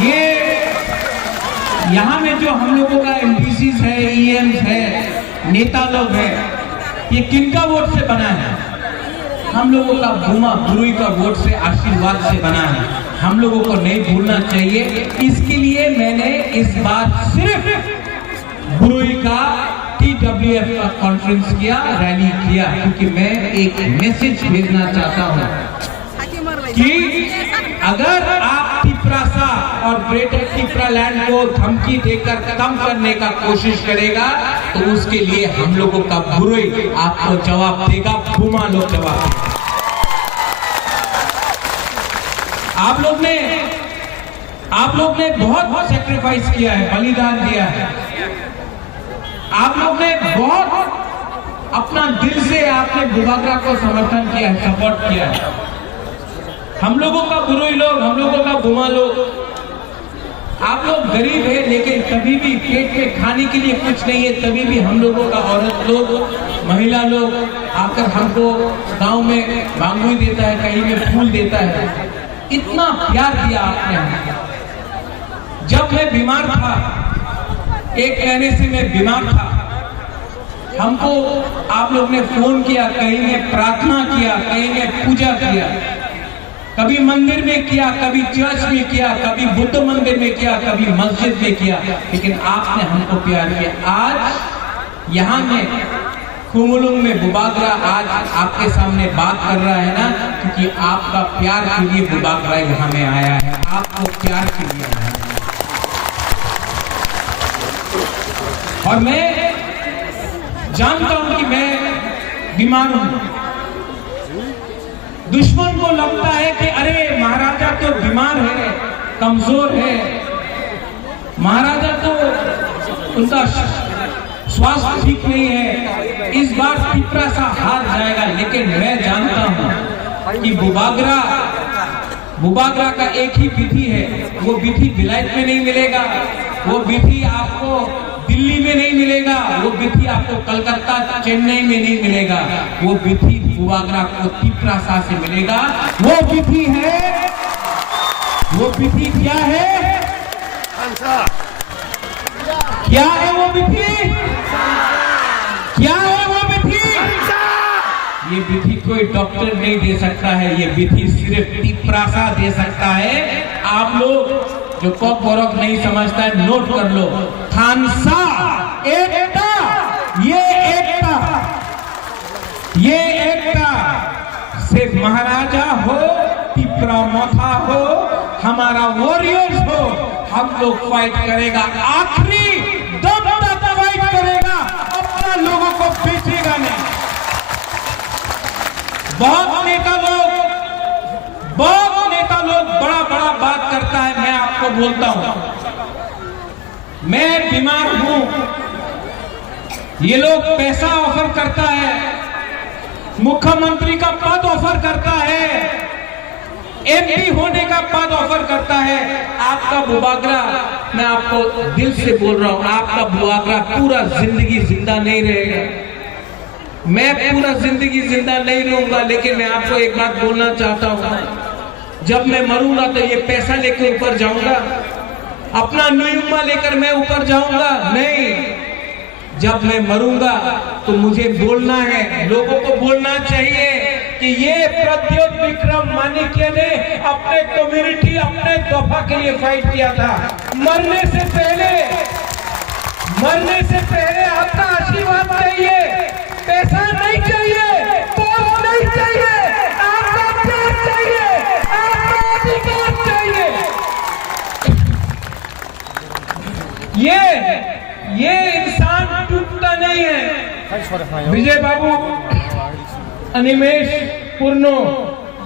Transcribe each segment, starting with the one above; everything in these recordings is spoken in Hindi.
ये यहाँ में जो हम लोगों का एमपीसीज है, ईएम्स है, नेता लोग है, ये किनका वोट से बना है? हम लोगों का भूमा बुरुई का वोट से, आशीर्वाद से बना है। हम लोगों को नहीं भूलना चाहिए। इसके लिए मैंने इस बार सिर्फ बुरुई का TWF का कॉन्फ्रेंस किया, रैली किया, क्योंकि मैं एक मैसेज भेजना चाहता हूं कि अगर आप टिपरासा और ग्रेटर टिपरा लैंड को धमकी देकर कम करने का कोशिश करेगा तो उसके लिए हम लोगों का बुरुई आपको जवाब देगा, भूमा लोग जवाब देगा। आप लोग ने बहुत सैक्रिफाइस किया है, बलिदान दिया है। आप लोग ने बहुत अपना दिल से आपने बुबागरा को समर्थन किया है, सपोर्ट किया है। हम लोगों का बुरुई लोग, हम लोगों का भूमा लोग, आप लोग गरीब है लेकिन कभी भी पेट में खाने के लिए कुछ नहीं है, तभी भी हम लोगों का औरत लोग, महिला लोग आकर हमको गांव में बांगुई देता है, कहीं में फूल देता है। इतना प्यार दिया आपने। जब मैं बीमार था, एक महीने से मैं बीमार था, हमको आप लोग ने फोन किया, कहीं में प्रार्थना किया, कहीं में पूजा किया, कभी मंदिर में किया, कभी चर्च में किया, कभी बुद्ध मंदिर में किया, कभी मस्जिद में किया, लेकिन आपने हमको प्यार किया। आज यहाँ में कुमुलुंग में बुबागरा आज आपके सामने बात कर रहा है ना, क्योंकि आपका प्यार के लिए बुबागरा यहाँ में आया है, आपको प्यार के लिए आया है। और मैं जानता हूं कि मैं बीमार हूं। दुश्मन को लगता है कि अरे महाराजा तो बीमार है, कमजोर है, महाराजा तो उनका स्वास्थ्य ठीक नहीं है, इस बार टिपरासा हार जाएगा। लेकिन मैं जानता हूं कि बुबागरा का एक ही विधि है, वो विधि विलायत में नहीं मिलेगा, वो विधि आपको दिल्ली में नहीं मिलेगा, वो विधि आपको कलकत्ता, चेन्नई में नहीं मिलेगा, वो विधि बुबागरा को टिपरासा से मिलेगा। वो विधि है, वो विधि क्या है? क्या है वो विधि? क्या है वो विधि? ये विधि कोई डॉक्टर नहीं दे सकता है, ये विधि सिर्फ टिपरासा दे सकता है। आप लोग जो कॉक बोरक नहीं समझता है, नोट कर लो, थानसा एकता, ये एकता, ये एकता सिर्फ महाराजा हो, टिपरा मोथा हो, हमारा वॉरियर्स हो, हम लोग फाइट करेगा, आखिरी दम तक फाइट करेगा, अपना लोगों को बेचेगा नहीं। बहुत नेता लोग बड़ा बड़ा बात करता है, मैं आपको बोलता हूं, मैं बीमार हूं, ये लोग पैसा ऑफर करता है, मुख्यमंत्री का पद ऑफर करता है, एमपी होने का पद ऑफर करता है। आपका बुबागरा, मैं आपको दिल से बोल रहा हूं, आपका बुबागरा पूरा जिंदगी जिंदा नहीं रहेगा, मैं पूरा जिंदगी जिंदा नहीं रहूंगा। लेकिन मैं आपको एक बात बोलना चाहता हूं, जब मैं मरूंगा तो ये पैसा लेकर ऊपर जाऊंगा, अपना नियमा लेकर मैं ऊपर जाऊंगा नहीं। जब मैं मरूंगा तो मुझे बोलना है, लोगों को बोलना चाहिए कि ये प्रद्योत विक्रम माणिक्य ने अपने कम्युनिटी, अपने दफा के लिए फाइट किया था। मरने से पहले आपका आशीर्वाद चाहिए, पैसा नहीं चाहिए, पोस्ट नहीं चाहिए, आपका प्यार चाहिए, आपका अधिकार चाहिए। ये इंसान टूटता नहीं है। विजय बाबू, अनिमेश पूर्णो,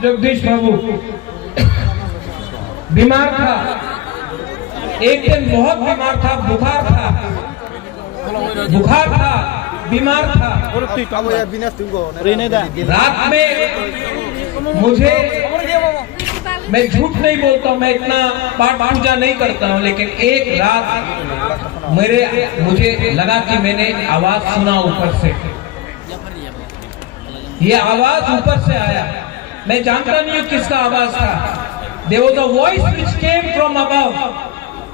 जगदीश बाबू बीमार था, एक दिन बहुत बीमार था, बुखार था, बीमार था। रात में मुझे, मैं झूठ नहीं बोलता हूँ, मैं इतना पाठ पूजा नहीं करता हूँ, लेकिन एक रात मुझे लगा कि मैंने आवाज सुना ऊपर से, ये आवाज ऊपर से आया, मैं जानता नहीं हूँ किसका आवाज था, There was a voice which came from above.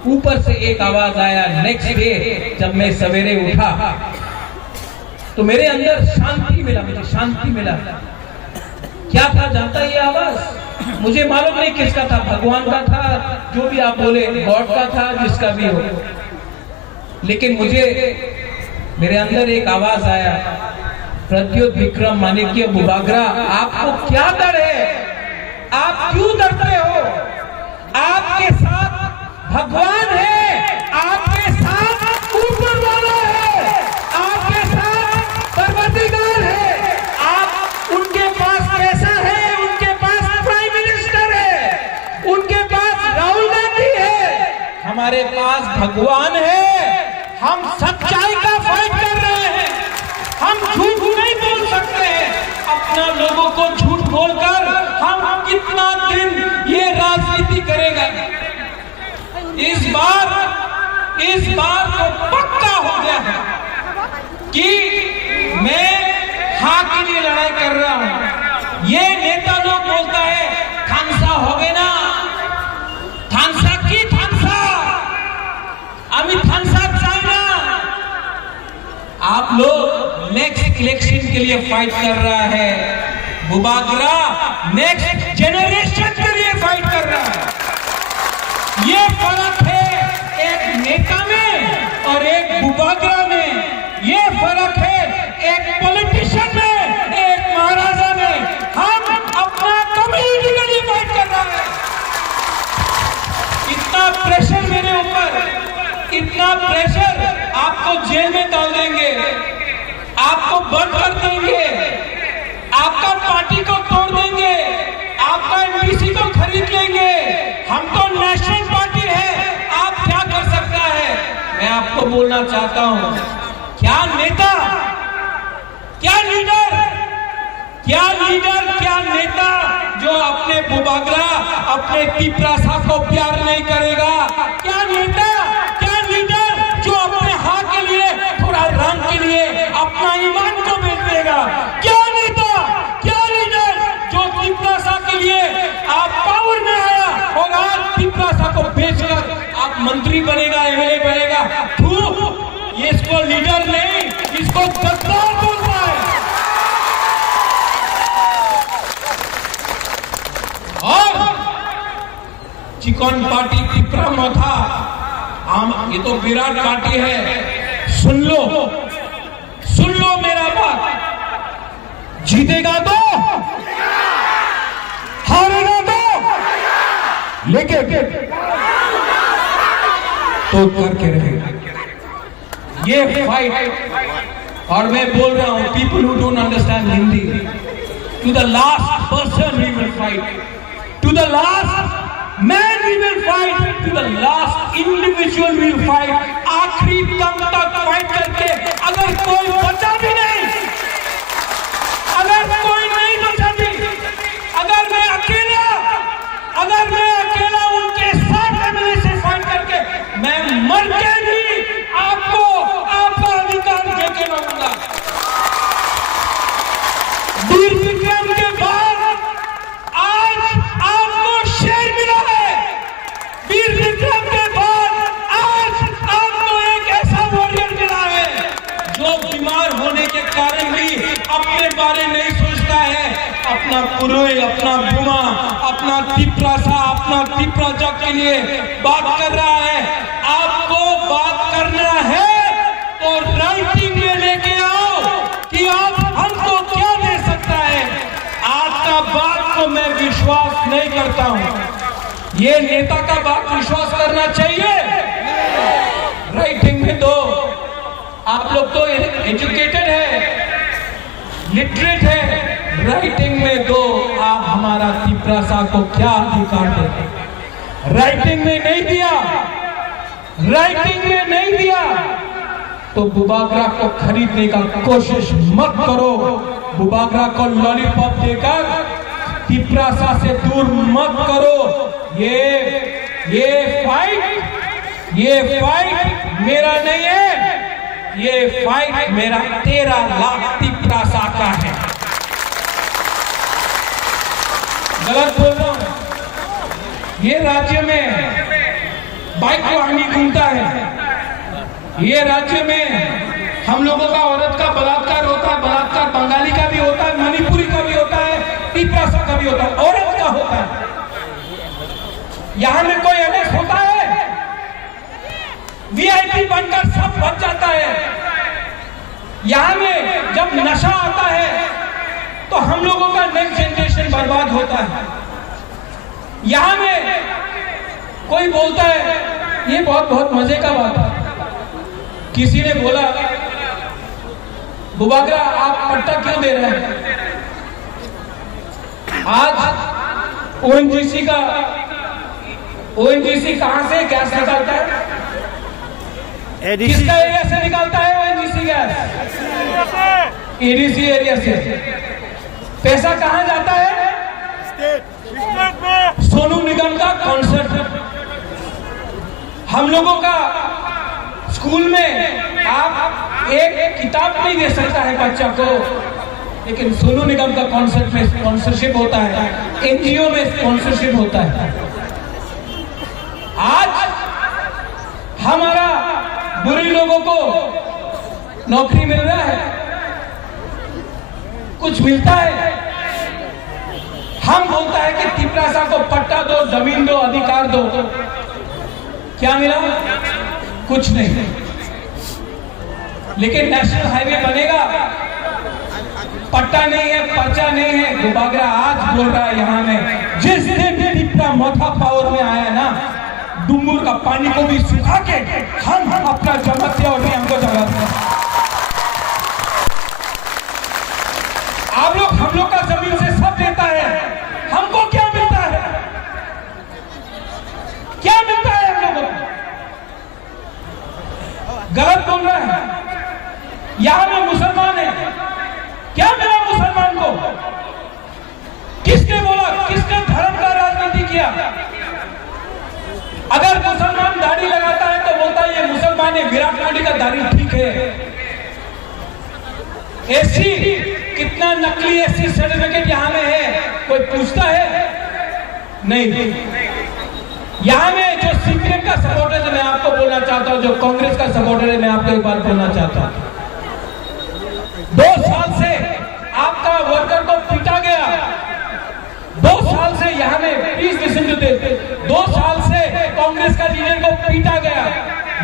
ऊपर से एक आवाज आया। नेक्स्ट डे जब मैं सवेरे उठा तो मेरे अंदर शांति मिला, मुझे शांति मिला। क्या था जानता है ये आवाज? मुझे मालूम नहीं किसका था, भगवान का था, जो भी आप बोले, गॉड का था, जिसका भी हो, लेकिन मुझे मेरे अंदर एक आवाज आया, प्रद्योत विक्रम माणिक्य बुबागरा, आपको क्या डर है? आप क्यों डरते हो? आपके साथ भगवान है, आपके साथ ऊपर वाला है, आपके साथ परवरदिगार है। आप उनके पास पैसा है, उनके पास प्राइम मिनिस्टर है, उनके पास राहुल गांधी है, हमारे पास भगवान है। हम सच्चाई का फाइट कर रहे हैं, हम झूठ नहीं बोल सकते हैं। अपना लोगों को झूठ बोलकर हम कितना दिन ये राजनीति करेगा? इस बार तो पक्का हो गया है कि मैं हाँ के लिए लड़ाई कर रहा हूं। ये नेता लोग बोलता है थानसा हो गए ना, थानसा की थानसा, अभी थानसा चाइना। आप लोग नेक्स्ट इलेक्शन के लिए फाइट कर रहा है, बुबागरा नेक्स्ट जेनरेशन के लिए फाइट कर रहा है। ये फर्क है एक नेता में और एक बुबागरा में, ये फर्क है एक पॉलिटिशियन में, एक महाराजा में। हम अपना कम्युनिटी के लिए फाइट कर रहा है। इतना प्रेशर मेरे ऊपर, इतना प्रेशर, आपको जेल में डाल देंगे, आपको बंद कर देंगे, आपका पार्टी को तोड़ देंगे, आपका एमपीसी को खरीद लेंगे। हम तो नेशनल पार्टी है, आप क्या कर सकता है? मैं आपको बोलना चाहता हूं, क्या नेता, क्या लीडर, क्या लीडर, क्या नेता जो अपने बुबागरा, अपने तिपरासा को प्यार नहीं करेगा? क्या नेता, क्या लीडर जो अपने हाँ के लिए, थोड़ा रंग के लिए अपना ईमान को बेच देगा? क्या नेता, क्या लीडर जो तिपरासा के लिए आप पावर में आया और आज तिपरासा को बेचकर आप मंत्री बनेगा, एमएलए बनेगा? ये इसको लीडर नहीं, इसको गद्दार बोलता है। और चिकन पार्टी तिपरा में था, ये तो विराट पार्टी है। सुन लो मेरा बात, जीतेगा तो, हारेगा तो, लेकिन तो करके रहेगा ये फाइट। और मैं बोल रहा हूं, people who don't understand Hindi, to the last person we will fight, to the last man we will fight, to the last individual we will fight. आखिरी दम तक फाइट करके अगर कोई बचा भी नहीं, अगर कोई नहीं बचा भी, अगर मैं अकेला उनके साथ एमएलए से फाइट करके मैं मर के भी आपको आपका अधिकार देके रहूंगा। वीर विक्रम के बाद आज आपको शेर मिला है। वीर विक्रम के बाद आज आपको एक ऐसा वॉरियर मिला है जो बीमार होने के कारण भी अपने बारे नहीं सोचता है, अपना पुरोहित, अपना बुमा, अपना तिपरासा, अपना तिपराजा के लिए बात कर रहा है। आपको बात करना है तो राइटिंग में लेके आओ कि आप हमको क्या दे सकता है। आज का बात को मैं विश्वास नहीं करता हूं। ये नेता का बात विश्वास करना चाहिए, राइटिंग में दो। आप लोग तो एजुकेटेड है, लिटरेट है, राइटिंग में दो। आप हमारा तिपरासा को क्या अधिकार देते? राइटिंग में नहीं दिया, राइटिंग में नहीं दिया तो बुबागरा को खरीदने का कोशिश मत करो। बुबागरा को लॉलीपॉप देकर तिपरासा से दूर मत करो। ये फाइट मेरा नहीं है, ये फाइट मेरा 13 लाख तिपरासा का है। गलत बोल रहा हूं? ये राज्य में बाइक वाहनी घूमता है, ये राज्य में हम लोगों का औरत का बलात्कार होता है, बलात्कार बंगाली का भी होता है, मणिपुरी का भी होता है, तिपरासा का भी होता है, औरत का होता है। यहां में कोई अरेस्ट होता है, वीआईपी बनकर सब बच जाता है। यहां में जब नशा आता है तो हम लोगों का नेक्स्ट जनरेशन बर्बाद होता है। यहां में कोई बोलता है, ये बहुत मजे का बात है, किसी ने बोला बुबागरा आप पट्टा क्यों दे रहे हैं? आज ओएनजीसी कहां से गैस निकालता है? किसका एरिया से निकालता है ओएनजीसी गैस? एडीसी एरिया से। पैसा कहां जाता है? सोनू निगम का कॉन्सर्ट। हम लोगों का स्कूल में आप एक किताब नहीं दे सकता है बच्चा को, लेकिन सोनू निगम का कॉन्सर्ट में स्पॉन्सरशिप होता है, एनजीओ में स्पॉन्सरशिप होता है। आज हमारा बुरे लोगों को नौकरी मिल रहा है, कुछ मिलता है। हम बोलता है कि तिपरासा को पट्टा दो, जमीन दो, अधिकार दो, क्या मिला? कुछ नहीं। लेकिन नेशनल हाईवे बनेगा, पट्टा नहीं है, पर्चा नहीं है। बुबागरा आज बोल रहा है यहां में, जिस दिन तिपरा मोथा पावर में आया ना, डुम्बुर का पानी को भी सुखा के हम अपना जमत्या और हमको जगाते हैं। आप लोग हम लोग का जमीन से सब देता है, हमको क्या मिलता है? क्या मिलता है हम लोगों को? गलत बोल रहा है। यहां में मुसलमान है, क्या मिला मुसलमान को? किसने बोला? किसने धर्म का राजनीति किया? अगर मुसलमान दाढ़ी लगाता है तो बोलता है ये मुसलमान है, विराट कोहली का दाढ़ी ठीक है। एससी, कितना नकली एससी सर्टिफिकेट यहां में है, कोई पूछता है? नहीं। यहां में जो सीपीएम का सपोर्टर है, मैं आपको बोलना चाहता हूं, जो कांग्रेस का सपोर्टर है, मैं आपको एक बात बोलना चाहता हूं। 2 साल से आपका वर्कर को पीटा गया, 2 साल से यहां में, प्लीज लिसन टू दिस, 2 साल से कांग्रेस का लीडर को पीटा गया।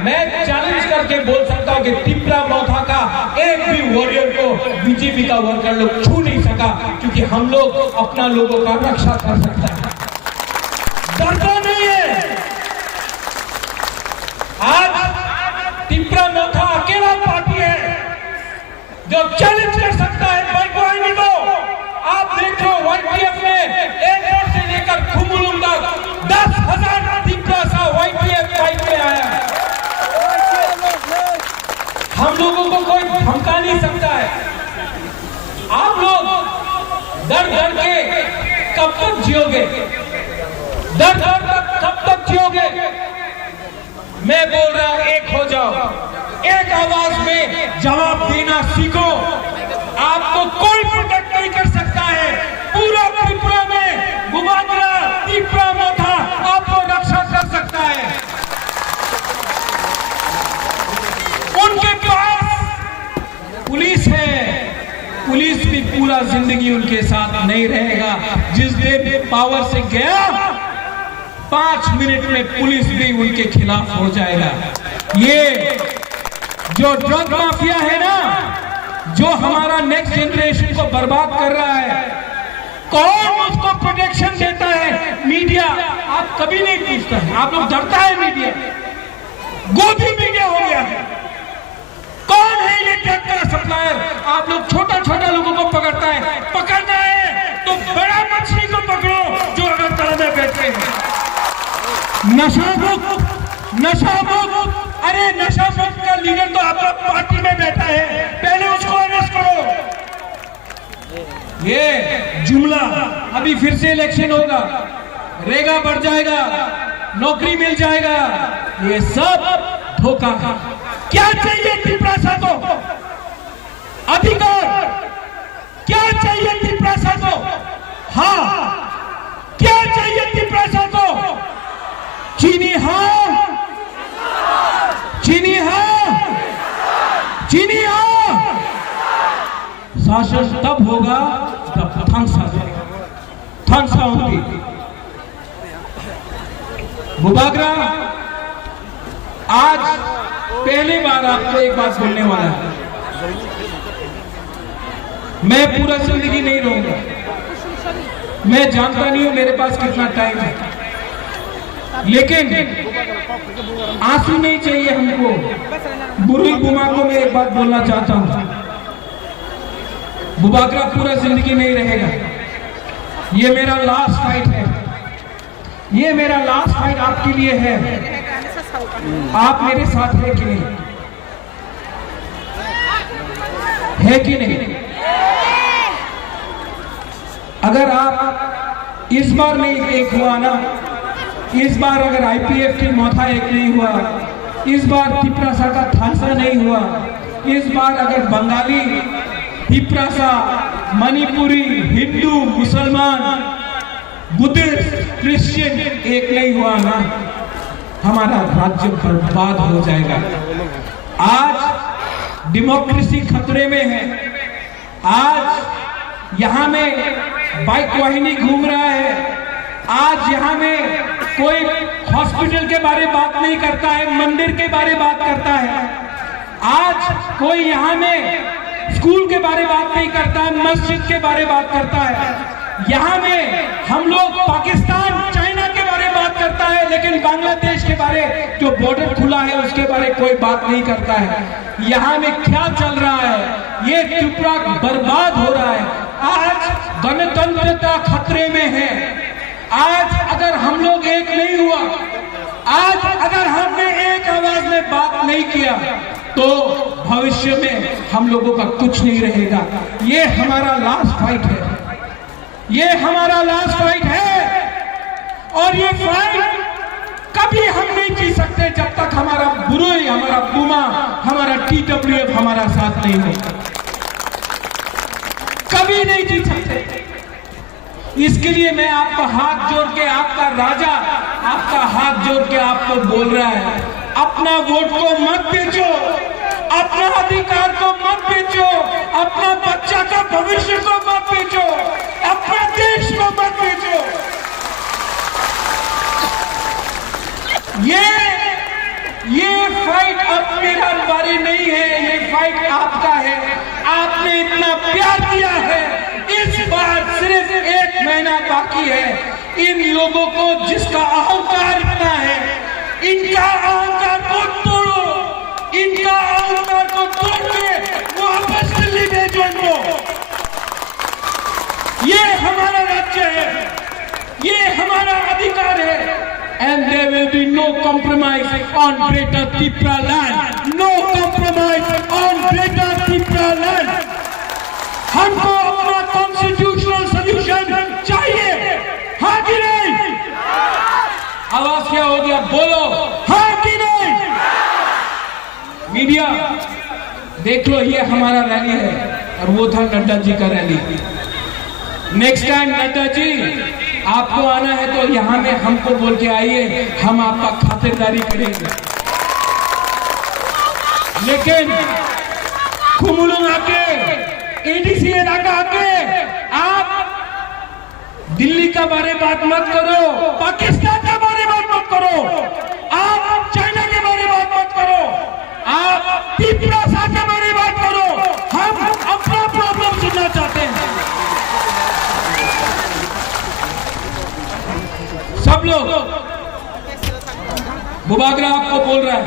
मैं चैलेंज करके बोल सकता हूं कि तिपरा मोथा का एक भी वॉरियर को बीजेपी का वर्कर लोग छू नहीं सका, क्योंकि हम लोग अपना लोगों का रक्षा कर सकते हैं, डरता नहीं है। आज तिपरा मोथा अकेला पार्टी है जो चैलेंज कर सकता है बाइक वाहिनी को। आप देख लो, वाईपीएफ में एयरपोर्ट से लेकर खुमुलुम तक 10,000 तिपरासा वाईपीएफ बाइक में आया। हम लोगों को कोई धमका नहीं सकता है। आप लोग डर डर के कब तक जियोगे? डर डर कब तक जियोगे? मैं बोल रहा हूं, एक हो जाओ, एक आवाज में जवाब देना सीखो। आपको कोई प्रोटेक्ट नहीं कर सकता है। पूरा त्रिपुरा में बुबागरा, तिपरा मोथा आपको रक्षा कर सकता है। उनके पास पुलिस है, पुलिस भी पूरा जिंदगी उनके साथ नहीं रहेगा। जिस दिन पावर से गया, 5 मिनट में पुलिस भी उनके खिलाफ हो जाएगा। ये जो ड्रग माफिया है ना, जो हमारा नेक्स्ट जनरेशन को बर्बाद कर रहा है, कौन उसको प्रोटेक्शन देता है? मीडिया। आप कभी नहीं पूछता है, आप लोग डरता है मीडिया, गोदी मीडिया हो गया है। कौन है ये ड्रग का सप्लायर? आप लोग छोटा छोटा लोगों को पकड़ता है। पकड़ना है तो बड़ा मछली को पकड़ो जो अगरतला में बैठे हैं। नशा मुक्त, नशा मुक्त। अरे नशा मुक्त का लीडर तो आपका पार्टी में बैठा है, पहले उसको अरेस्ट करो। ये जुमला, अभी फिर से इलेक्शन होगा, रेगा बढ़ जाएगा, नौकरी मिल जाएगा, ये सब धोखा है। क्या चाहिए तिपरासा को? अधिकार। क्या चाहिए तिपरासा को? हाँ, क्या चाहिए तिपरासा को? चीनी हाँ, चीनी हाँ, चीनी हाँ। शासन तब होगा जब ध्वंसा जाएगा, ध्वंसा होगी। बुबागरा आज पहली बार आपको एक बात बोलने वाला है। मैं पूरा जिंदगी नहीं रहूंगा, मैं जानता नहीं हूं मेरे पास कितना टाइम है, लेकिन आंसू नहीं चाहिए हमको। बुरी बुमा को मैं एक बात बोलना चाहता हूं, बुबागरा पूरा जिंदगी नहीं रहेगा। ये मेरा लास्ट फाइट है, ये मेरा लास्ट फाइट आपके लिए है। आप मेरे साथ है कि नहीं, है कि नहीं? अगर आप इस बार नहीं एक हुआ ना, इस बार अगर आईपीएफ की मौथा एक नहीं हुआ, इस बार तिपरासा का थानसा नहीं हुआ, इस बार अगर बंगाली, तिपरासा, मणिपुरी, हिंदू, मुसलमान, बुद्धिस्ट, क्रिश्चियन एक नहीं हुआ ना, हमारा राज्य बर्बाद हो जाएगा। आज डेमोक्रेसी खतरे में है। आज यहां में बाइक वाहिनी घूम रहा है। आज यहां में कोई हॉस्पिटल के बारे में बात नहीं करता है, मंदिर के बारे में बात करता है। आज कोई यहां में स्कूल के बारे में बात नहीं करता है, मस्जिद के बारे में बात करता है। यहां में हम लोग पाकिस्तान, चाइना के बारे में बात करता है, लेकिन बांग्लादेश के बारे, जो बॉर्डर खुला है उसके बारे में कोई बात नहीं करता है। यहां में क्या चल रहा है? ये त्रिपुरा बर्बाद हो रहा है। आज गणतंत्रता खतरे में है। आज अगर हम लोग एक नहीं हुआ, आज अगर हमने एक आवाज में बात नहीं किया, तो भविष्य में हम लोगों का कुछ नहीं रहेगा। ये हमारा लास्ट फाइट है, ये हमारा लास्ट फाइट है। और ये फाइट कभी हम नहीं जी सकते जब तक हमारा बुरुई, हमारा बुमा, हमारा TWF हमारा साथ नहीं होगा। कभी नहीं जी सकते। इसके लिए मैं आपका हाथ जोड़ के, आपका राजा आपका हाथ जोड़ के आपको बोल रहा है, अपना वोट को मत बेचो, अपना अधिकार को मत बेचो, अपना बच्चा का भविष्य को मत बेचो, अपने देश को मत बेचो। ये फाइट अब मेरा बारी नहीं है, ये फाइट आपका है। आपने इतना प्यार दिया है, इस बार सिर्फ 1 महीना बाकी है। इन लोगों को जिसका अहंकार इतना है, इनका अहंकार को तोड़ो, इनका अहंकार को तोड़ के वापस दिल्ली भेजो इनको। ये हमारा राज्य है, ये हमारा अधिकार है। And there will be no compromise on Greater Tripura land. No compromise on Greater Tripura land. हमको अपना कॉन्स्टिट्यूशनल सोल्यूशन चाहिए, हाँ कि नहीं? आवाज क्या हो गया? बोलो हाँ कि नहीं? मीडिया देख लो, ये हमारा रैली है और वो था नड्डा जी का rally. Next time Nadda ji आपको आना है तो यहां में हमको बोल के आइए, हम आपका खातिरदारी करेंगे। लेकिन कुमुलुंग आके, ADC इलाका आके आप दिल्ली का बारे बात मत करो, पाकिस्तान का बारे बात मत करो, आप चाइना के बारे बात मत करो, आप त्रिपुरा के बारे बात करो। हम अपना प्रॉब्लम सुनना चाहते हैं। सब लोग, बुबागरा आपको बोल रहा है,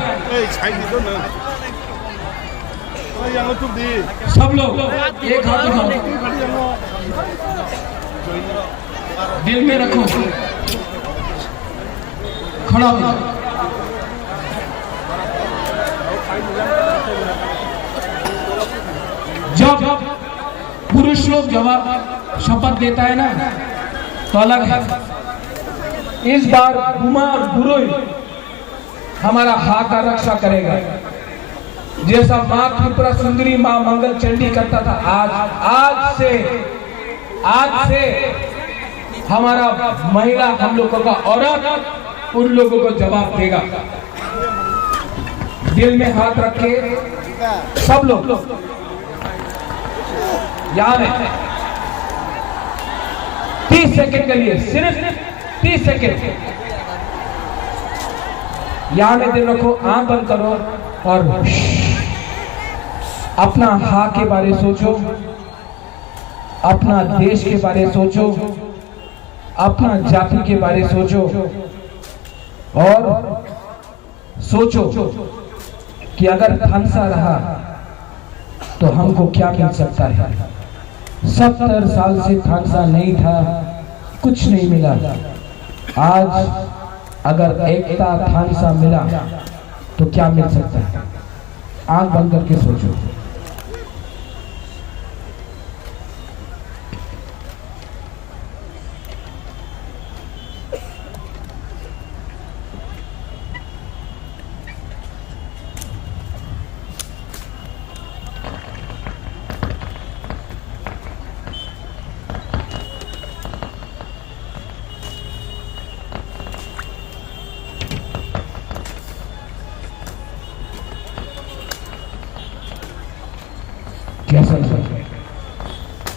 सब लोग एक हाथ उठाओ, दिल में रखो, खड़ा हो जाओ। जब पुरुष लोग जवाब शपथ देता है ना तो अलग है। इस बार बुमा और बुरुई हमारा हाथ का रक्षा करेगा, जैसा माँ त्रिपुरा सुंदरी, माँ मंगल चंडी करता था। आज से हमारा महिला, हम लोगों का औरत उन लोगों को जवाब देगा। दिल में हाथ रख के सब लोग याद है 30 सेकंड के लिए, सिर्फ 30 सेकंड याद है। दिल रखो, आंख बंद करो और अपना हा के बारे सोचो, अपना देश के बारे सोचो, अपना जाति के बारे सोचो और सोचो कि अगर थानसा रहा तो हमको क्या मिल सकता है। 70 साल से थानसा नहीं था, कुछ नहीं मिला। आज अगर एकता थानसा मिला तो क्या मिल सकता है। आंख बंद करके सोचो।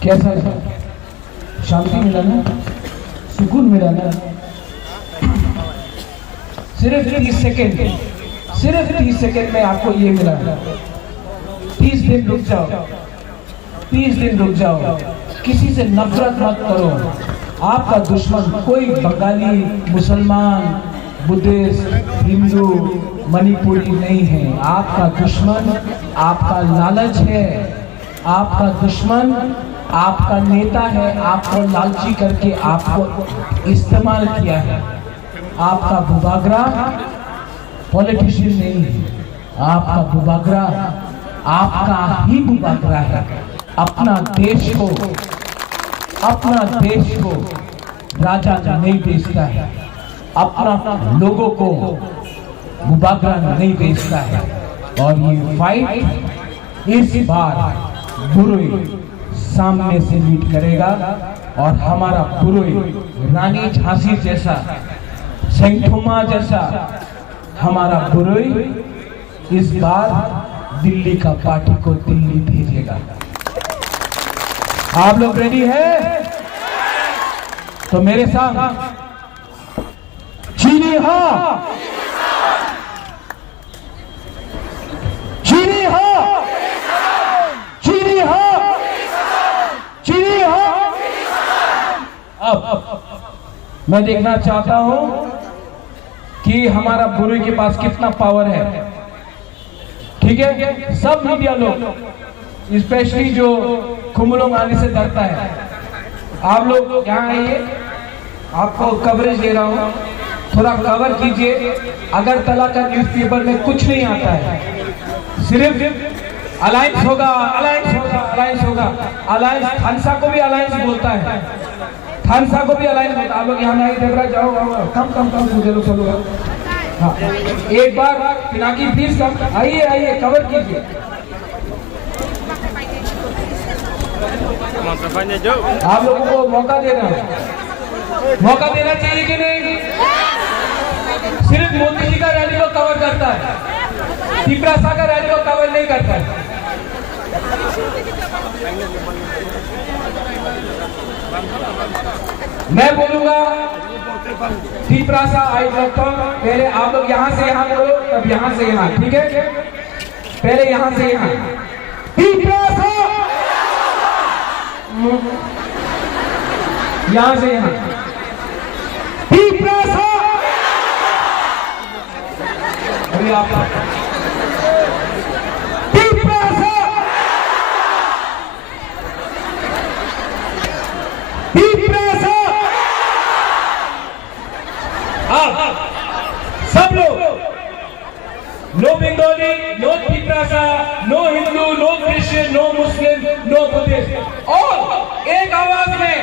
कैसा शांति मिला ना, सुकून मिला ना। सिर्फ 30 सेकेंड, सिर्फ 30 सेकेंड में आपको ये मिला। 30 दिन रुक जाओ, 30 दिन रुक जाओ। किसी से नफरत मत करो। आपका दुश्मन कोई बंगाली, मुसलमान, बुद्धिस्ट, हिंदू, मणिपुरी नहीं है। आपका दुश्मन आपका लालच है। आपका दुश्मन आपका नेता है, आपको लालची करके आपको इस्तेमाल किया है। आपका बुबागरा पॉलिटिशियन नहीं है, आपका बुबागरा आपका ही बुबागरा है। अपना देश को राजा नहीं बेचता है, अपना लोगों को बुबागरा नहीं बेचता है। और ये फाइट इस बार बुरुई सामने से लीड करेगा और हमारा बुरुई रानी झांसी जैसा, सेंथोमा जैसा हमारा बुरुई इस बार दिल्ली का पार्टी को दिल्ली भेजेगा। आप लोग रेडी है? तो मेरे साथ चीनी हाँ, चीनी हाँ, चीनी हाँ, चीनी हाँ। अब मैं देखना चाहता हूं कि हमारा बुरुई के पास कितना पावर है। ठीक है, सब मीडिया लोग, स्पेशली जो कुंभलों आने से डरता है, आप लोग यहाँ आइए, आपको कवरेज दे रहा हूँ, थोड़ा कवर कीजिए। अगरतला का न्यूज़पेपर में कुछ नहीं आता है, सिर्फ अलायंस होगा, अलायंस होगा, अलायंस होगा। अलायंस थानसा को भी अलायंस बोलता है, थानसा को भी अलायंस बोलता है। आप लोग यहाँ नहीं देख रहे, जाओ कम कम कम मुझे लोग चलो। हाँ, एक बार पिनाकी प्लीज कम आइए, आइए कवर कीजिए। आप लोगों को मौका देना, मौका देना चाहिए कि नहीं? सिर्फ मोदी जी का रैली को कवर करता है, तिपरासा का रैली को कवर नहीं करता है। मैं बोलूंगा तिपरासा आई लगता हूं, पहले आप लोग यहां से यहां बोलो, तब यहां से यहां, ठीक है? पहले यहां से यहां तिपरासा, यहां से यहां तिपरासा। अभी आप तिपरासा, तिपरासा। आप सब लोग, no Bengali, no Tiprasa, no Hindu, no Christian, no Muslim, no Buddhist, और एक आवाज में